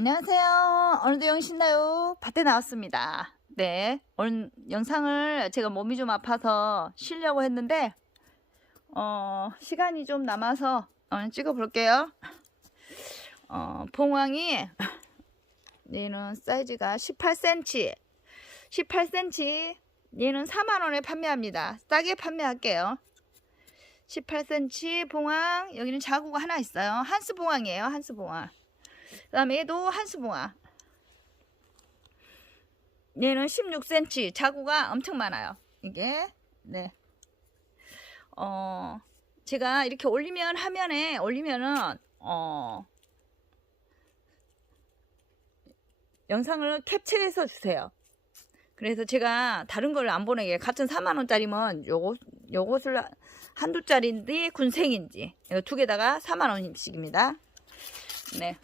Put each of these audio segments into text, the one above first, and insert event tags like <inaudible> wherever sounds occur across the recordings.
안녕하세요. 오늘도 영신나요 밭에 나왔습니다. 네, 오늘 영상을 제가 몸이 좀 아파서 쉬려고 했는데 어, 시간이 좀 남아서 오늘 찍어볼게요. 어, 봉황이 얘는 사이즈가 18cm 18cm 얘는 4만원에 판매합니다. 싸게 판매할게요. 18cm 봉황 여기는 자구가 하나 있어요. 한스 봉황이에요. 한스 봉황. 그 다음에 얘도 한스봉아. 얘는 16cm 자구가 엄청 많아요. 이게 네. 어, 제가 이렇게 올리면 화면에 올리면은 어, 영상을 캡처해서 주세요. 그래서 제가 다른 걸 안 보내게 같은 4만원짜리면 요거, 요것을 한두 짜리인지 군생인지 이거 두 개다가 4만원씩입니다. 네.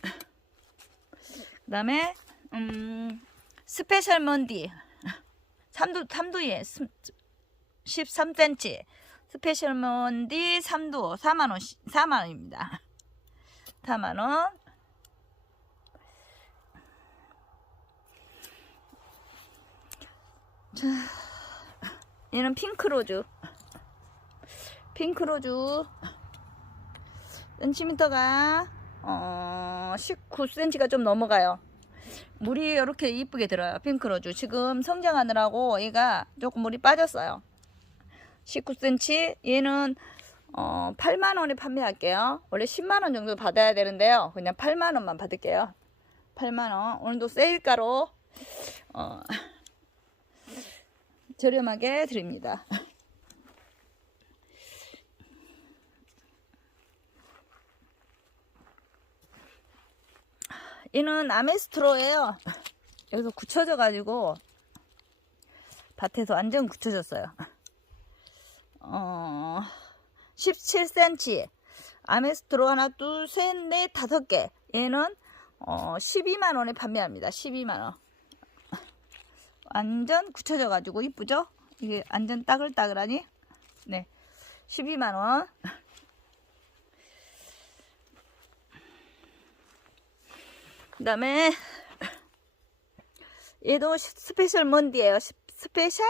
그 다음에 음, 스페셜 먼디. 삼두 삼두에 13cm 스페셜 먼디 삼두 4만원 4만원입니다. 4만원. 자 얘는 핑크로즈. 핑크로즈. 센티미터가 어, 19cm가 좀 넘어가요. 물이 이렇게 이쁘게 들어요. 핑크로즈. 지금 성장하느라고 얘가 조금 물이 빠졌어요. 19cm. 얘는 어, 8만원에 판매할게요. 원래 10만원 정도 받아야 되는데요. 그냥 8만원만 받을게요. 8만원. 오늘도 세일가로 어, 저렴하게 드립니다. 얘는 아메스트로예요. 여기서 굳혀져 가지고 밭에서 완전 굳혀졌어요. 어, 17cm 아메스트로 하나 둘셋넷 다섯 개 얘는 어, 12만 원에 판매합니다. 12만 원. 완전 굳혀져 가지고 이쁘죠? 이게 완전 따글따글하니? 네. 12만 원. 그 다음에 얘도 스페셜 먼디예요. 스페셜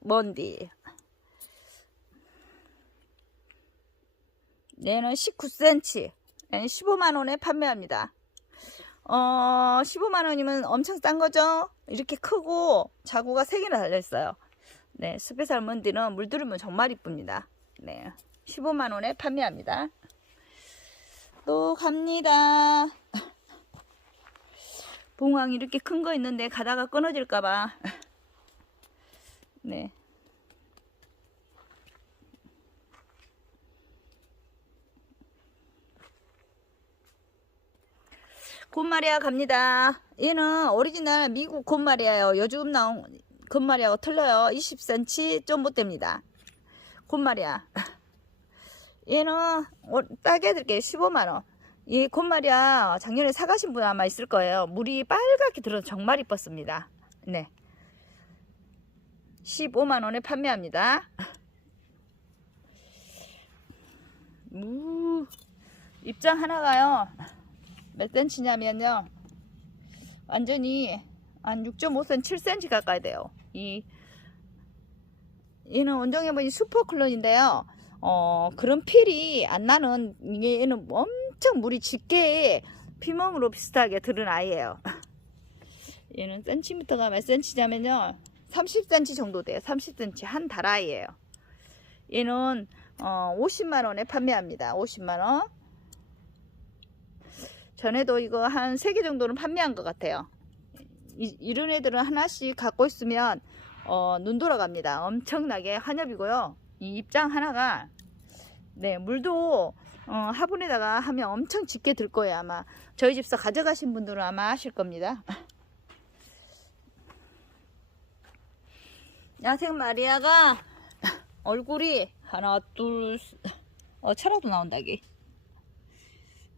먼디. 얘는 19cm 얘는 15만원에 판매합니다. 어 15만원이면 엄청 싼 거죠? 이렇게 크고 자구가 3개나 달려있어요. 네 스페셜 먼디는 물들으면 정말 이쁩니다. 네 15만원에 판매합니다. 또 갑니다 봉황 이렇게 큰 거 있는데 가다가 끊어질까봐. <laughs> 네. 곤마리아 갑니다. 얘는 오리지널 미국 곤마리아요. 요즘 나온 곤마리아가 틀려요. 20cm 좀 못됩니다. 곤마리아. 얘는 싸게 드릴게요 15만원 이 곤마리아 작년에 사가신 분 아마 있을 거예요. 물이 빨갛게 들어서 정말 이뻤습니다. 네. 15만원에 판매합니다. 우, 입장 하나가요. 몇 센치냐면요. 완전히 한 6.5cm, 7cm 가까이 돼요. 이, 얘는 원종해보니 슈퍼클론인데요. 어, 그런 필이 안 나는, 이게 얘는 엄 청 물이 짙게 피멍으로 비슷하게 들은 아이예요. <laughs> 얘는 센티미터가 몇 센치냐면요. 30cm 정도 돼요. 30cm 한 달 아이예요. 얘는 어, 50만원에 판매합니다. 50만원. 전에도 이거 한 3개 정도는 판매한 것 같아요. 이, 이런 애들은 하나씩 갖고 있으면 어, 눈 돌아갑니다. 엄청나게 환엽이고요. 이 입장 하나가 네 물도 어, 화분에다가 하면 엄청 짙게 들 거예요 아마. 저희 집서 가져가신 분들은 아마 아실 겁니다. 야생 마리아가 얼굴이 하나 둘 어, 철화도 나온다기.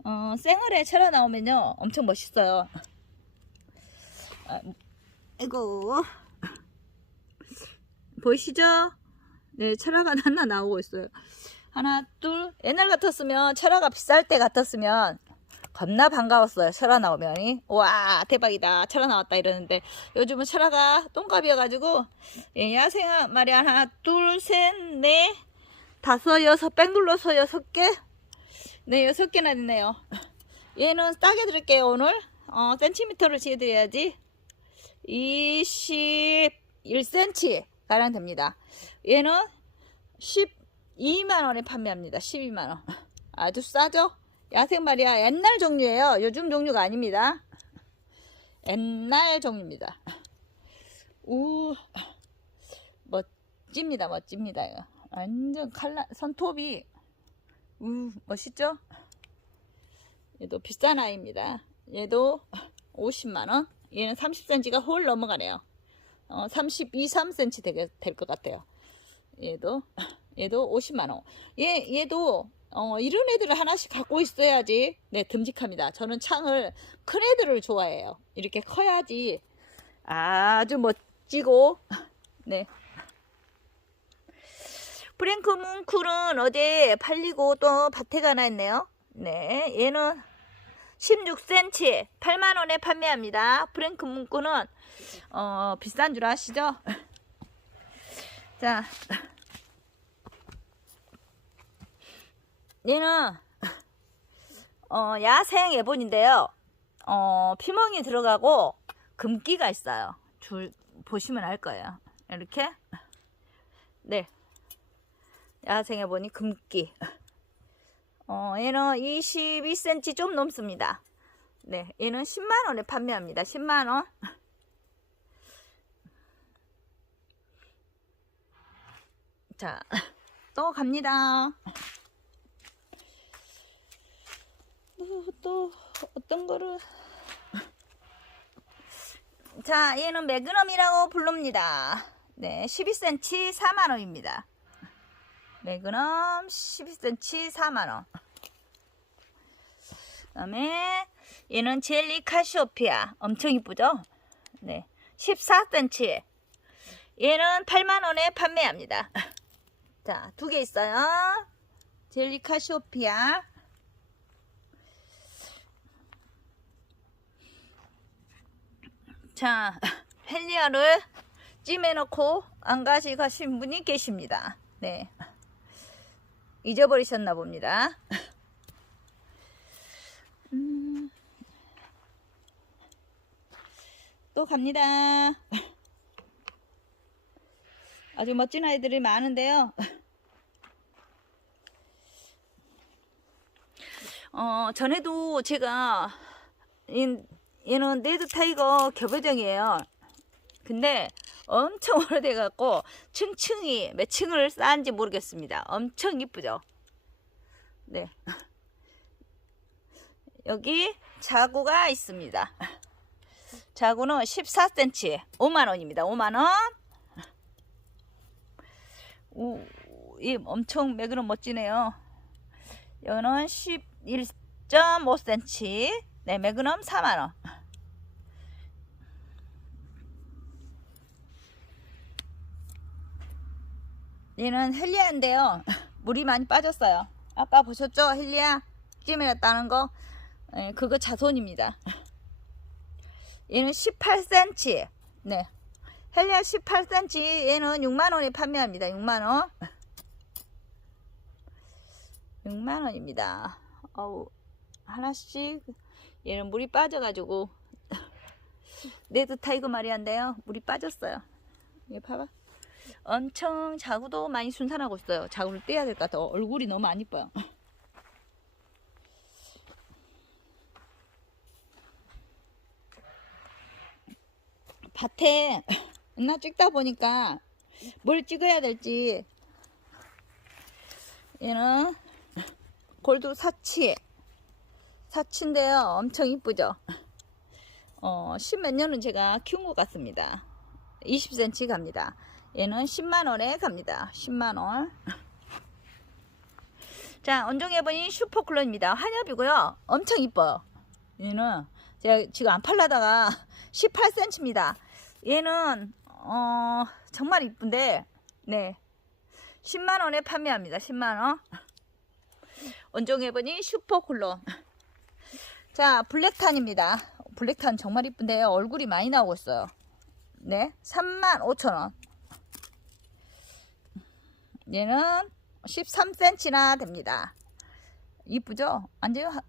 어, 생얼에 철화 나오면요. 엄청 멋있어요. 아, 이거 보이시죠? 네, 철화가 하나 나오고 있어요. 하나, 둘. 옛날 같았으면 철화가 비쌀 때 같았으면 겁나 반가웠어요. 철아 나오면. 와, 대박이다. 철아 나왔다 이러는데 요즘은 철아가 똥갑이어가지고 예, 야생아 말이야. 하나, 둘, 셋, 넷, 다섯, 여섯, 백 눌러서 여섯 개. 네, 여섯 개나 됐네요. 얘는 싸게 드릴게요, 오늘. 어, 센티미터를 재드려야지. 21cm 가량 됩니다. 얘는 12만원에 판매합니다. 12만원. <laughs> 아주 싸죠? 야생 말이야. 옛날 종류예요. 요즘 종류가 아닙니다. 옛날 종류입니다. 우, 멋집니다. 멋집니다. 이거. 완전 칼라, 손톱이, 우, 멋있죠? 얘도 비싼 아이입니다. 얘도 50만원. 얘는 30cm가 홀 넘어가네요. 어, 32, 3cm 될 것 같아요. 얘도, 얘도 50만원. 얘, 얘도, 어, 이런 애들을 하나씩 갖고 있어야지, 네, 듬직합니다. 저는 창을 큰 애들을 좋아해요. 이렇게 커야지 아주 멋지고, <laughs> 네. 프랭크 뭉쿨은 어제 팔리고 또 밭에 가나 했네요. 네, 얘는 16cm 8만원에 판매합니다. 프랭크 문구는 어, 비싼 줄 아시죠? <laughs> 자 얘는 <laughs> 어, 야생 애본인데요. 어, 피멍이 들어가고 금기가 있어요. 줄 보시면 알 거예요. 이렇게 네 야생 애본이 금기 어, 얘는 22cm 좀 넘습니다. 네, 얘는 10만원에 판매합니다. 10만원. <laughs> 자, <laughs> 또 갑니다. 또, 또 어떤 거를. <laughs> 자, 얘는 매그넘이라고 부릅니다. 네, 12cm 4만원입니다. 매그넘 12cm 4만원. 그 다음에 얘는 젤리 카시오피아. 엄청 이쁘죠? 네. 14cm. 얘는 8만원에 판매합니다. 자, 두 개 있어요. 젤리 카시오피아. 자, <laughs> 헬리아를 찜해놓고 안 가져가신 분이 계십니다. 네. 잊어버리셨나 봅니다. <laughs> 음, 또 갑니다. <laughs> 아주 멋진 아이들이 많은데요. 어, 전에도 제가 이- 얘는 레드 타이거 교배정이에요. 근데 엄청 <laughs> 오래돼갖고 층층이 몇 층을 쌓은지 모르겠습니다. 엄청 이쁘죠? 네. <laughs> 여기 자구가 있습니다. 자구는 14cm 5만원입니다. 5만원. 오, 이 엄청 매그럼 멋지네요. 여기는 11.5cm. 네, 매그넘 4만원. 얘는 헬리아인데요. <laughs> 물이 많이 빠졌어요. 아까 보셨죠? 헬리아 찜해놨다는 거. 예, 그거 자손입니다. <laughs> 얘는 18cm. 네. 헬리아 18cm. 얘는 6만원에 판매합니다. 6만원. 6만원입니다. <laughs> 어우, 하나씩. 얘는 물이 빠져가지고. 레드 타이거 말이한데요. 물이 빠졌어요. 얘 봐봐. 엄청 자구도 많이 순산하고 있어요. 자구를 떼야 될 것 같아. 얼굴이 너무 안 이뻐요. <laughs> 밭에 나 찍다 보니까 뭘 찍어야 될지 얘는 골드 사치 사치인데요 엄청 이쁘죠 어, 십몇 년은 제가 키운 것 같습니다 20cm 갑니다 얘는 10만원에 갑니다. 10만원. <laughs> 자 언종해보니 슈퍼클론입니다. 한엽이고요. 엄청 이뻐요. 얘는 제가 지금 안 팔라다가 <laughs> 18cm입니다. 얘는 어 정말 이쁜데 네. 10만원에 판매합니다. 10만원. 원종해보니 <laughs> 슈퍼클론. 자, 블랙탄입니다. 블랙탄 정말 이쁜데요. 얼굴이 많이 나오고 있어요. 네, 35,000원. 얘는 13cm나 됩니다. 이쁘죠? 하-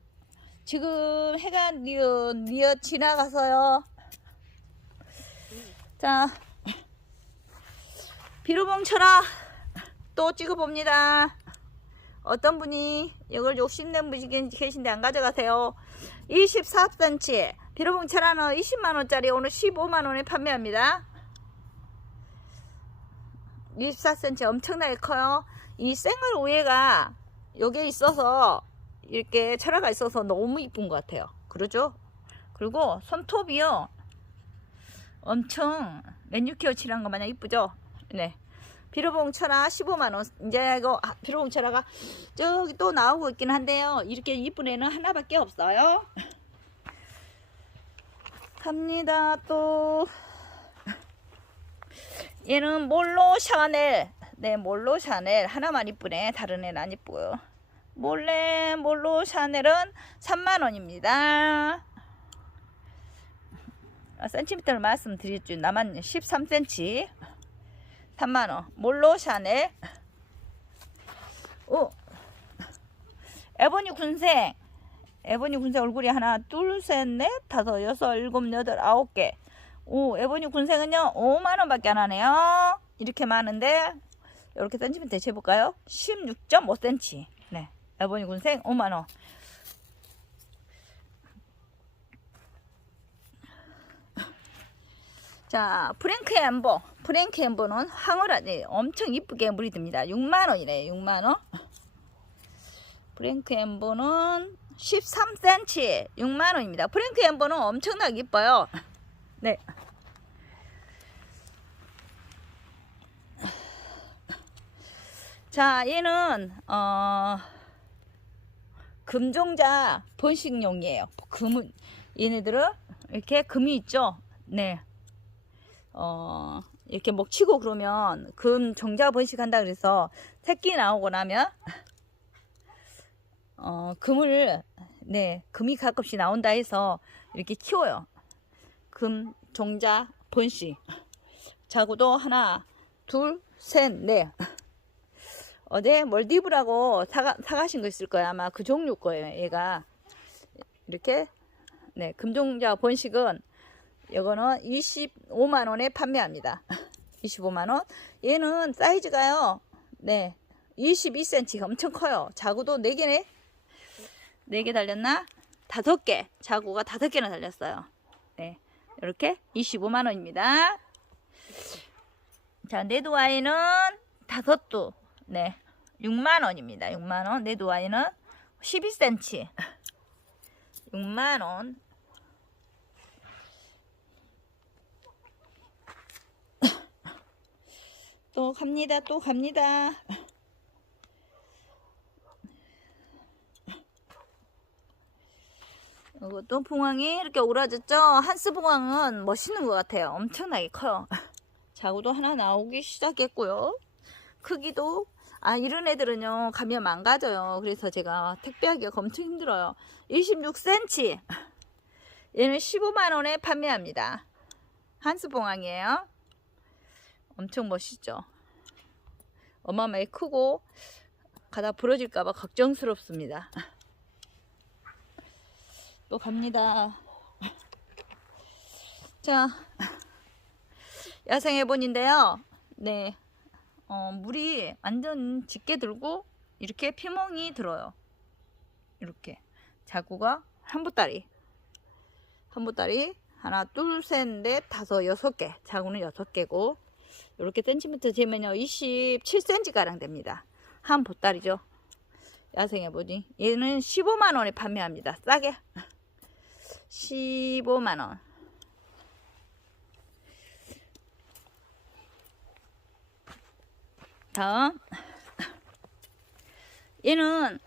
지금 해가 니어, 니어 지나가서요. 자, 비로봉 쳐라. 또 찍어봅니다. 어떤 분이 이걸 욕심낸 분이 계신데 안 가져가세요. 24cm 비로봉 철하는 20만원짜리 오늘 15만원에 판매합니다. 24cm 엄청나게 커요. 이 생얼 우에가 여기에 있어서 이렇게 철화가 있어서 너무 이쁜 것 같아요. 그러죠? 그리고 손톱이요. 엄청 맨유키어 칠한 거 마냥 이쁘죠? 네. 비로봉 철화 15만원. 이제 이거 아, 비로봉 철화가 저기 또 나오고 있긴 한데요. 이렇게 이쁜 애는 하나밖에 없어요. 갑니다 또 얘는 몰로 샤넬? 네 몰로 샤넬? 하나만 이쁘네. 다른 애는 안 이쁘고요. 몰래 몰로 샤넬은 3만원입니다. 아, 센티미터를 말씀드렸죠. 나만 13cm 3만원. 몰로 샤넬? 오. 에보니 군생. 에보니 군생 얼굴이 하나, 둘, 셋, 넷, 다섯, 여섯, 일곱, 여덟, 아홉 개. 오, 에보니 군생은요, 5만 원 밖에 안 하네요. 이렇게 많은데 이렇게 센티미터 재볼까요? 16.5cm. 네, 에보니 군생 5만 원. 자, 프랭크 엠버. 프랭크 엠버는 황홀하니 엄청 이쁘게 물이 듭니다. 6만 원이래요. 6만 원. 프랭크 엠버는 13cm 6만원입니다. 프랭크 엠버는 엄청나게 이뻐요. 네. 자, 얘는, 어, 금종자 번식용이에요. 금은, 얘네들은 이렇게 금이 있죠? 네. 어, 이렇게 목 치고 그러면 금 종자 번식한다 그래서 새끼 나오고 나면 어, 금을 네 금이 가끔씩 나온다 해서 이렇게 키워요. 금 종자 번식 자구도 하나 둘 셋 넷 어제 몰디브라고 사가, 사가신 거 있을 거예요 아마 그 종류 거예요 얘가 이렇게 네 금종자 번식은 이거는 25만 원에 판매합니다 25만 원 얘는 사이즈가요 네 22cm 엄청 커요 자구도 4개네 4개 달렸나? 5개. 자구가 5개나 달렸어요. 네. 이렇게 25만 원입니다. 자, 네드와이는 5두. 네. 6만 원입니다. 6만 원. 네드와이는 12cm. 6만 원. 또 갑니다. 또 갑니다. 이것도 봉황이 이렇게 오라졌죠? 한스 봉황은 멋있는 것 같아요. 엄청나게 커요. <laughs> 자구도 하나 나오기 시작했고요. 크기도 아 이런 애들은요 가면 망가져요. 그래서 제가 택배하기가 엄청 힘들어요. 26cm 얘는 15만 원에 판매합니다. 한스 봉황이에요. 엄청 멋있죠. 어마어마하게 크고 가다 부러질까봐 걱정스럽습니다. 또 갑니다. 자, 야생해본인데요. 네, 어, 물이 완전 짙게 들고 이렇게 피멍이 들어요. 이렇게 자구가 한 보따리, 한 보따리 하나, 둘, 셋, 넷, 다섯, 여섯 개. 자구는 여섯 개고 이렇게 센티미터 재면요 27cm 가량 됩니다. 한 보따리죠. 야생해보니 얘는 15만 원에 판매합니다. 싸게. 15만원. 다음. 얘는,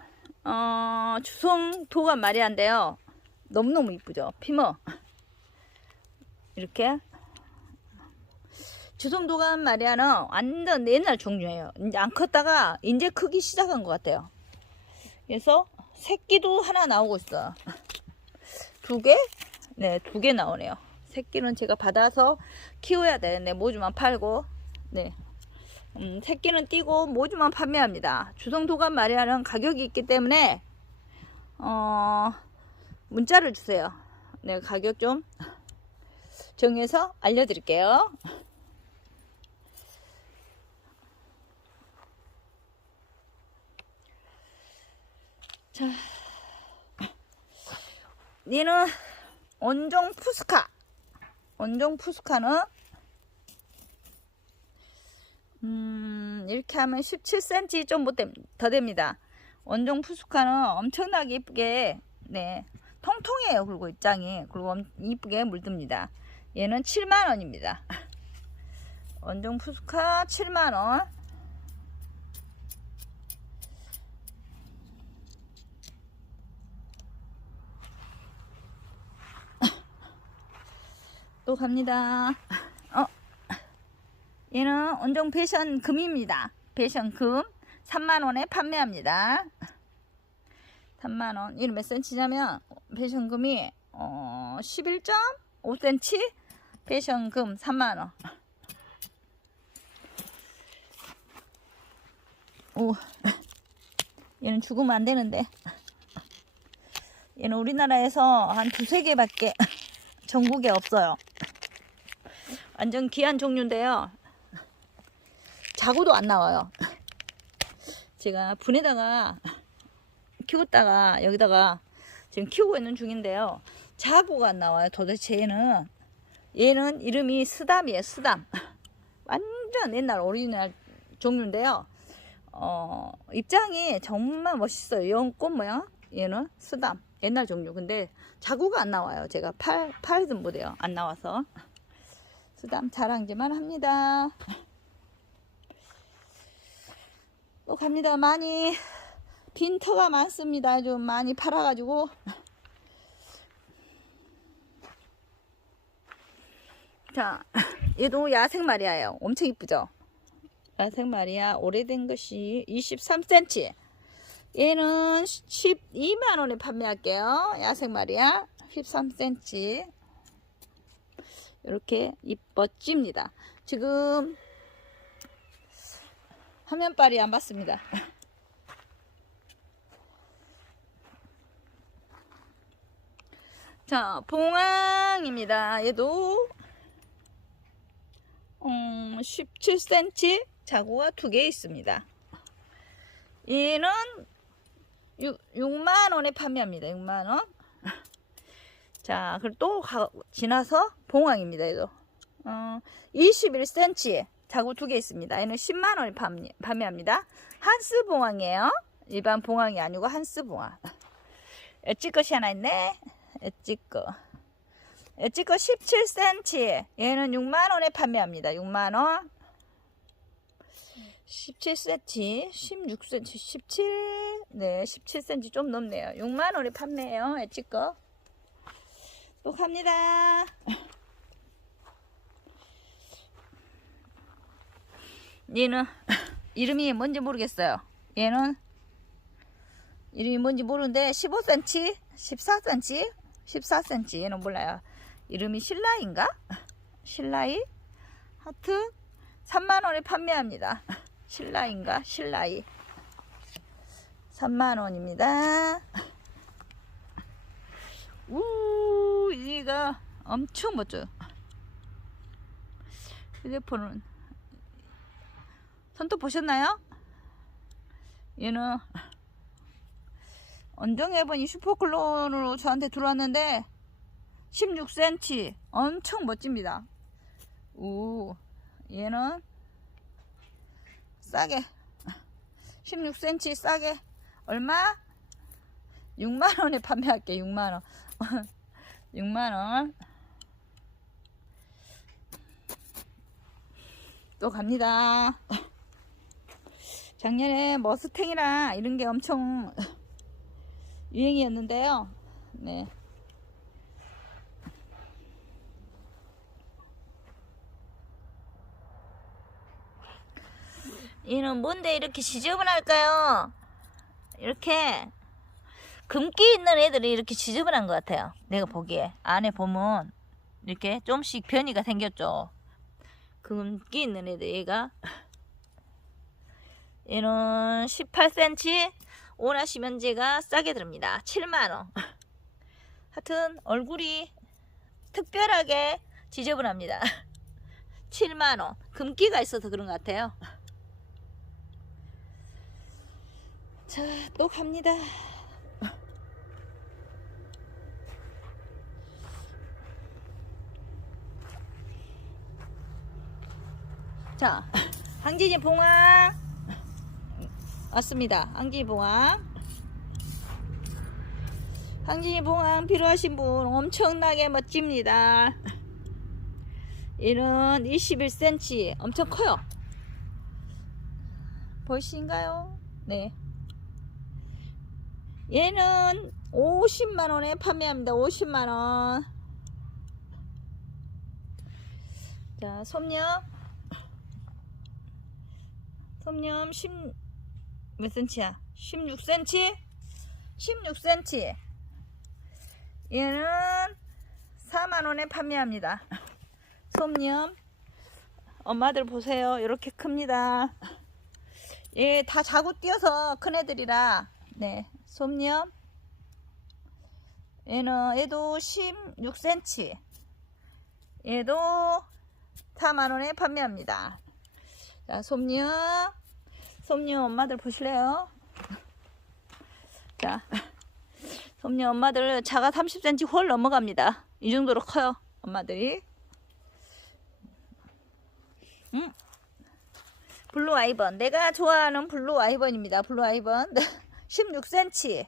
어, 주송 도감 마리아인데요. 너무너무 이쁘죠? 피머. 이렇게. 주송 도감 마리아는 완전 옛날 종류예요. 이제 안 컸다가 이제 크기 시작한 것 같아요. 그래서 새끼도 하나 나오고 있어요. 두 개? 네, 두 개 나오네요. 새끼는 제가 받아서 키워야 되는데 모주만 팔고 네. 음, 새끼는 띄고 모주만 판매합니다. 주성도감 마리아는 가격이 있기 때문에 어, 문자를 주세요. 네, 가격 좀 정해서 알려드릴게요. 자, 니는 원종 푸스카. 원종 푸스카는 음, 이렇게 하면 17cm 좀못더 됩니다. 원종 푸스카는 엄청나게 이쁘게 네 통통해요. 그리고 입장이 그리고 엄- 이쁘게 물듭니다. 얘는 7만 원입니다. <laughs> 원종 푸스카 7만 원. 또 갑니다. 어, 얘는 원종 패션 금입니다. 패션 금 3만 원에 판매합니다. 3만 원. 이는 몇 센치냐면 패션 금이 어, 11.5cm 패션 금 3만 원. 오. 얘는 죽으면 안 되는데. 얘는 우리나라에서 한 두세 개밖에 전국에 없어요. 완전 귀한 종류인데요. 자구도 안 나와요. 제가 분에다가 키웠다가 여기다가 지금 키우고 있는 중인데요. 자구가 안 나와요. 도대체 얘는 얘는 이름이 스담이에요. 스담. 완전 옛날 오리지널 종류인데요. 어, 입장이 정말 멋있어요. 연꽃 모양. 얘는 스담. 옛날 종류. 근데 자구가 안 나와요. 제가 팔, 팔든 못해요. 안 나와서. 수담 자랑지만 합니다. 또 갑니다. 많이 빈터가 많습니다. 좀 많이 팔아가지고. 자, 얘도 야생 마리아예요. 엄청 이쁘죠? 야생 마리아 오래된 것이 23cm. 얘는 12만 원에 판매할게요. 야생 마리아 13cm. 이렇게 이뻐집니다. 지금 화면빨이 안 맞습니다. <laughs> 자, 봉황입니다. 얘도 음, 17cm 자구가 두 개 있습니다. 얘는 6, 6만 원에 판매합니다. 6만 원. 자, 그리고 또 가, 지나서 봉황입니다. 얘도 어, 21cm 자구 두 개 있습니다. 얘는 10만 원에 판매, 판매합니다. 한스 봉황이에요. 일반 봉황이 아니고 한스 봉황. <laughs> 엣지 것이 하나 있네. 엣지 거. 엣지 거 17cm. 얘는 6만 원에 판매합니다. 6만 원. 17cm, 16cm, 17, 네, 17cm 좀 넘네요. 6만 원에 판매해요. 엣지 거. 또 갑니다. 얘는 이름이 뭔지 모르겠어요. 얘는 이름이 뭔지 모르는데 15cm, 14cm, 14cm 얘는 몰라요. 이름이 신라인가? 신라이 하트 3만 원에 판매합니다. 신라인가? 신라이 3만 원입니다. 우 얘가 엄청 멋져요. 휴대폰은 손톱 보셨나요? 얘는 언정해보니 슈퍼클론으로 저한테 들어왔는데 16cm 엄청 멋집니다. 우 얘는 싸게 16cm 싸게 얼마? 6만원에 판매할게 6만원 6만원. 또 갑니다. 작년에 머스탱이랑 이런 게 엄청 유행이었는데요. 네. 얘는 뭔데 이렇게 지저분할까요? 이렇게 금기 있는 애들이 이렇게 지저분한 것 같아요. 내가 보기에 안에 보면 이렇게 좀씩 변이가 생겼죠. 금기 있는 애들 얘가 얘는 18cm 원하시면 제가 싸게 드립니다. 7만원. 하여튼 얼굴이 특별하게 지저분합니다. 7만원. 금기가 있어서 그런 것 같아요. 자, 또 갑니다. 자, 항진이 봉황 왔습니다. 항진이 봉황. 항진이 봉황 필요하신 분 엄청나게 멋집니다. 얘는 21cm 엄청 커요. 보이신가요? 네. 얘는 50만원에 판매합니다. 50만원. 자, 솜녀. 솜념 10, 몇 cm야? 16cm? 16cm. 얘는 4만원에 판매합니다. 솜념. 엄마들 보세요. 이렇게 큽니다. 얘다 자구 띄어서 큰 애들이라, 네. 솜념. 얘는, 얘도 16cm. 얘도 4만원에 판매합니다. 자, 솜녀. 솜녀 엄마들 보실래요? 자, 솜녀 엄마들 자가 30cm 홀 넘어갑니다. 이 정도로 커요, 엄마들이. 음. 블루 아이번. 내가 좋아하는 블루 아이번입니다. 블루 아이번. 16cm.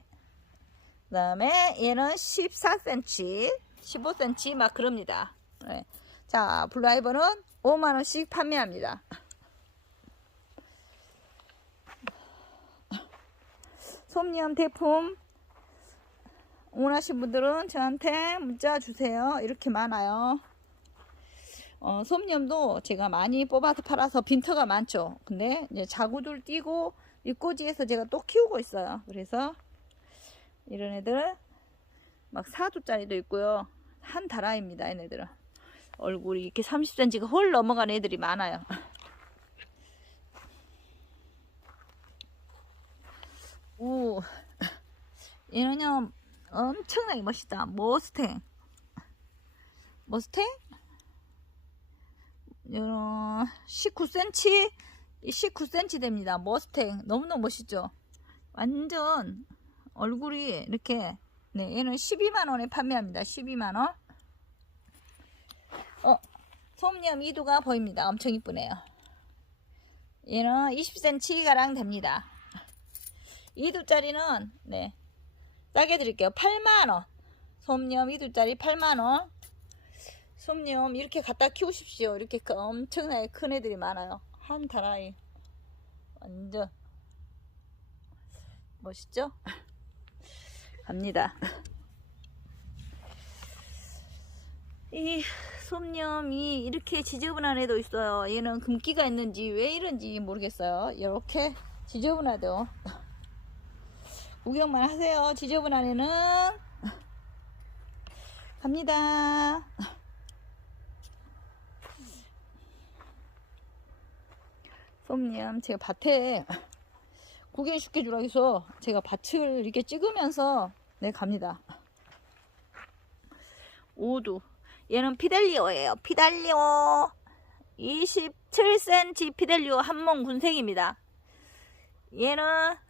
그 다음에 얘는 14cm, 15cm 막 그럽니다. 네. 자, 블루 아이번은 5만원씩 판매합니다. 솜니엄 대품 원하신 분들은 저한테 문자 주세요. 이렇게 많아요. 어, 솜념도 제가 많이 뽑아서 팔아서 빈터가 많죠. 근데 이제 자구들 띄고 입꼬지에서 제가 또 키우고 있어요. 그래서 이런 애들 막 4두짜리도 있고요. 한 다라입니다. 얘네들은. 얼굴이 이렇게 30cm가 홀 넘어간 애들이 많아요. <laughs> 오, 얘는요 엄청나게 멋있다. 머스탱. 머스탱? 이런 19cm, 19cm 됩니다. 머스탱 너무너무 멋있죠. 완전 얼굴이 이렇게 네 얘는 12만 원에 판매합니다. 12만 원. 어, 솜념 이두가 보입니다. 엄청 이쁘네요. 얘는 20cm 가량 됩니다. 2두짜리는 네. 싸게 드릴게요. 8만원. 솜념 2두짜리 8만원. 솜념 이렇게 갖다 키우십시오. 이렇게 그 엄청나게 큰 애들이 많아요. 한 다라이. 완전. 멋있죠? 갑니다. 이 솜념이 이렇게 지저분한 애도 있어요. 얘는 금기가 있는지 왜 이런지 모르겠어요. 이렇게 지저분하죠 구경만 하세요. 지저분한 애는 갑니다. 솜님 제가 밭에 구경시켜 주라고 해서 제가 밭을 이렇게 찍으면서 네 갑니다. 오두 얘는 피델리오예요. 피달리오 27cm 피델리오 한몸 군색입니다. 얘는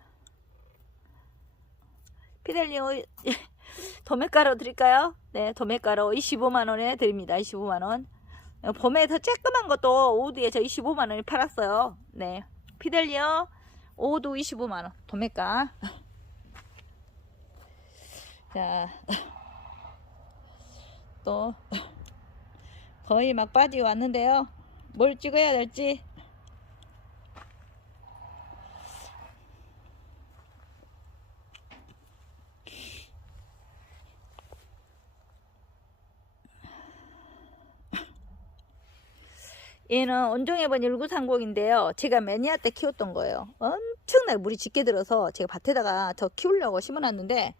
피델리오 <laughs> 도매가로 드릴까요? 네, 도매가로 25만원에 드립니다. 25만원. 봄에 더 쬐끄만 것도 오두에 저 25만원에 팔았어요. 네. 피델리오 오두 25만원. 도매가. <laughs> 자. <laughs> 또 거의 막바지 왔는데요. 뭘 찍어야 될지 얘는 온종해본 1930인데요. 제가 매니아 때 키웠던 거예요. 엄청나게 물이 짙게 들어서 제가 밭에다가 더 키우려고 심어놨는데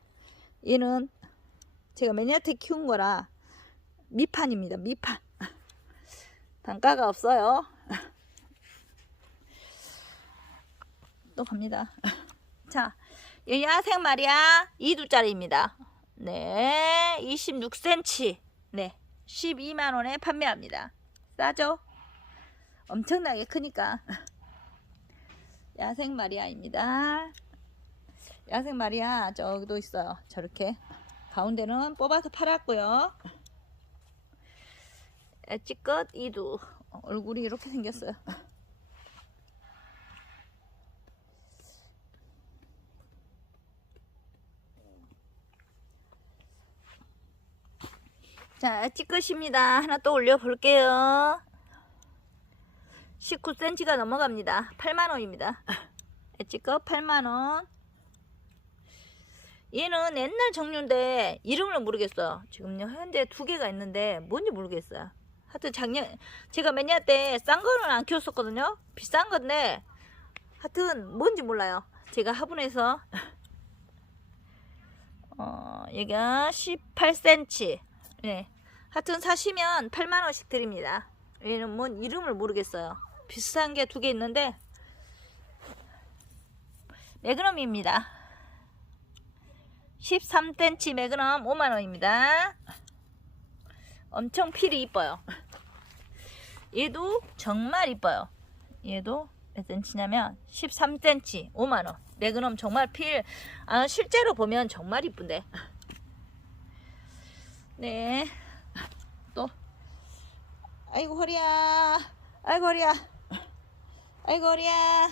얘는 제가 매니아테 키운 거라 미판입니다. 미판. <laughs> 단가가 없어요. <laughs> 또 갑니다. <laughs> 자, 이 야생 말이야. 2두짜리입니다. 네, 26cm. 네, 12만원에 판매합니다. 싸죠? 엄청나게 크니까. 야생 마리아입니다. 야생 마리아 저기도 있어요. 저렇게 가운데는 뽑아서 팔았고요. 엣지껏 이두 얼굴이 이렇게 생겼어요. 자, 엣지껏입니다. 하나 또 올려볼게요. 19cm가 넘어갑니다. 8만원입니다. 엣지껏 8만원. 얘는 옛날 종류인데 이름을 모르겠어요. 지금요 현재 두 개가 있는데 뭔지 모르겠어요. 하여튼 작년 제가 몇년때싼 거는 안 키웠었거든요. 비싼 건데 하여튼 뭔지 몰라요. 제가 화분에서 어 얘가 18cm. 네. 하여튼 사시면 8만 원씩 드립니다. 얘는 뭔 이름을 모르겠어요. 비싼 게 두 개 있는데 매그넘입니다. 13cm 매그넘 5만원입니다. 엄청 필이 이뻐요. 얘도 정말 이뻐요. 얘도 몇 cm냐면 13cm 5만원. 매그넘 정말 필, 아, 실제로 보면 정말 이쁜데. 네. 또. 아이고, 허리야. 아이고, 허리야. 아이고, 허리야.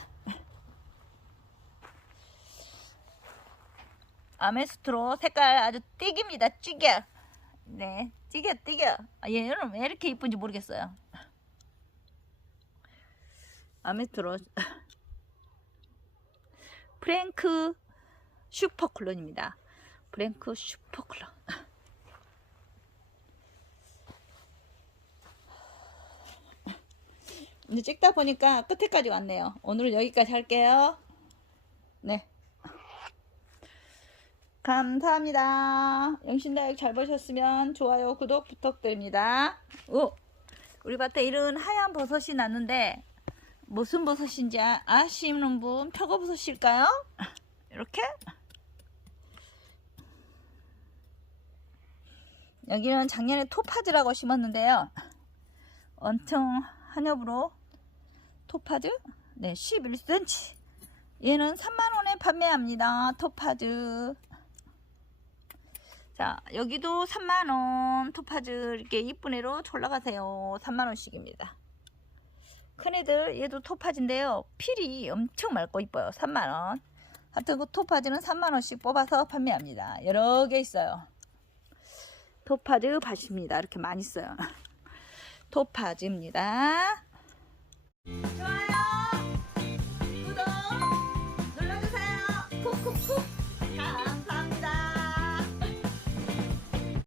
아메스트로 색깔 아주 띠깁니다. 찌개. 네, 찌개 찌개. 아, 얘는 왜 이렇게 이쁜지 모르겠어요. 아메스트로 <laughs> 프랭크 슈퍼클론입니다. 프랭크 슈퍼클론. 이제 찍다 보니까 끝에까지 왔네요. 오늘은 여기까지 할게요. 네. 감사합니다. 영신다육 잘 보셨으면 좋아요, 구독 부탁드립니다. 오, 우리 밭에 이런 하얀 버섯이 났는데 무슨 버섯인지 아- 아시는 분 표고버섯일까요? 이렇게 여기는 작년에 토파즈라고 심었는데요. 엄청 한엽으로 토파즈? 네 11cm 얘는 3만원에 판매합니다. 토파즈. 자 여기도 3만원 토파즈 이렇게 이쁜 애로 올라가세요. 3만원씩입니다. 큰애들 얘도 토파즈인데요. 필이 엄청 맑고 이뻐요. 3만원. 하여튼 그 토파즈는 3만원씩 뽑아서 판매합니다. 여러 개 있어요. 토파즈 밭입니다. 이렇게 많이 써요 <laughs> 토파지입니다. 좋아요.